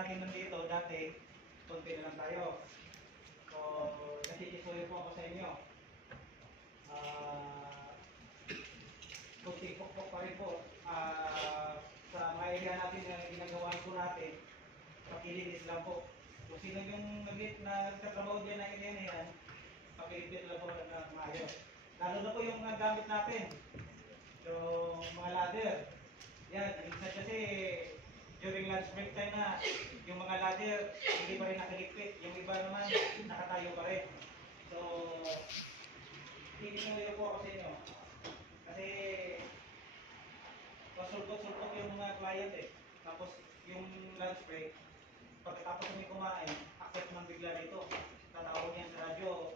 natin nandito, dati, konti na lang tayo. So, nakikisuyo po ako sa inyo. Kunting pokpok pa rin po. Sa mga area natin na ginagawa po natin, pakilinis lang po. Kung sino yung nagtatrabaho dyan na area na yan, pakilinis lang po na maayos. Lalo na po yung mga gamit natin. Yung mga ladder. Yan, minsan kasi during lunch break time na, yung mga ladder, hindi pa rin nakaligpit. Yung iba naman, nakatayo pa rin. So, tinutuloy po ako sa inyo. Kasi, pasulpot-sulpot yung mga client eh. Tapos, yung lunch break, pagkatapos kami kumain, akit ng bigla dito. Tatawag yan sa radyo.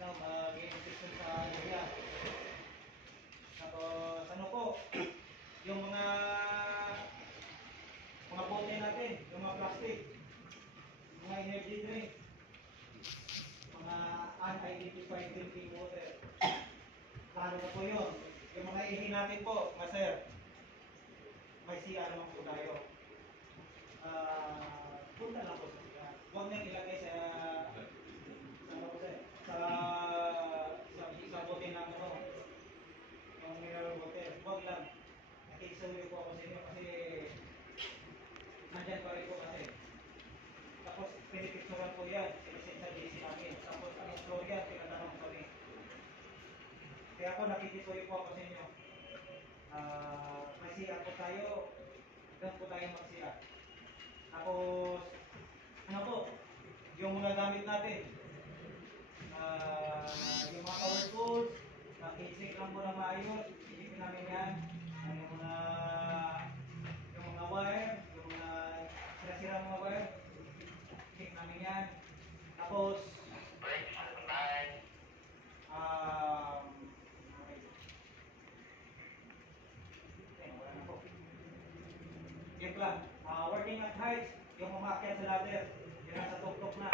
Mag-i-insistent sa area. Tapos, ano po, yung mga bote natin, yung mga plastic, mga energy drink, mga unidentified drinking water. Lalo na po yun. Yung mga ihi natin po, mga sir, may CR naman po tayo. Punta lang po sa CR. Huwag nang ilagay sa bote ng ano, yung mineral water. Huwag lang. Nakikisuyo po ako sa inyo kasi nandyan pa rin po kasi. Tapos, pinipicturan po yan. Sinisend sa JC namin. Tapos, ang story yan, tinatanong ko rin. Kaya ako, nakikisuyo po ako sa inyo. May CR po tayo. Doon po tayo mag-CR. Tapos, ano po, yung mga gamit natin. Yung mga power tools, nakisig lang po na maayos. Isipin namin yan. Yung mga wire, yung mga sira-sira mga wire. Isipin namin yan. Tapos, yun lang. Working at heights, yung umakyat sa ladder. Yung nasa tuktok na.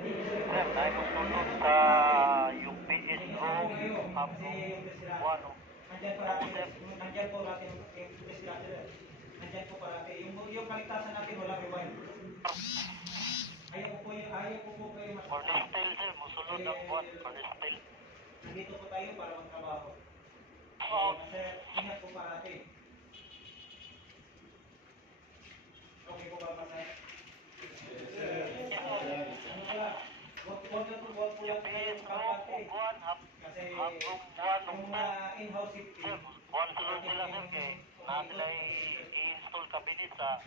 Sir, tayo magtutog sa yung PSO Nandyan po natin yung dispatcher. Nandyan po parati. Yung kaligtasan natin wala rewind. Ayaw po kayo mas... for the style, sir, musunod ang buwan for the style. Nandito po tayo para magtrabaho. Kasi ingat po parati. Okay po ba pasay? Huwag po lang kayo kapati. Kasi yung in-house safety. Sir, buwan sunod sila, sir, kaya na sila i-install cabinet sa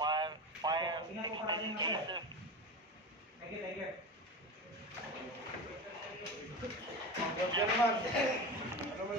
fire extinguisher, sir. Thank you. Ano mo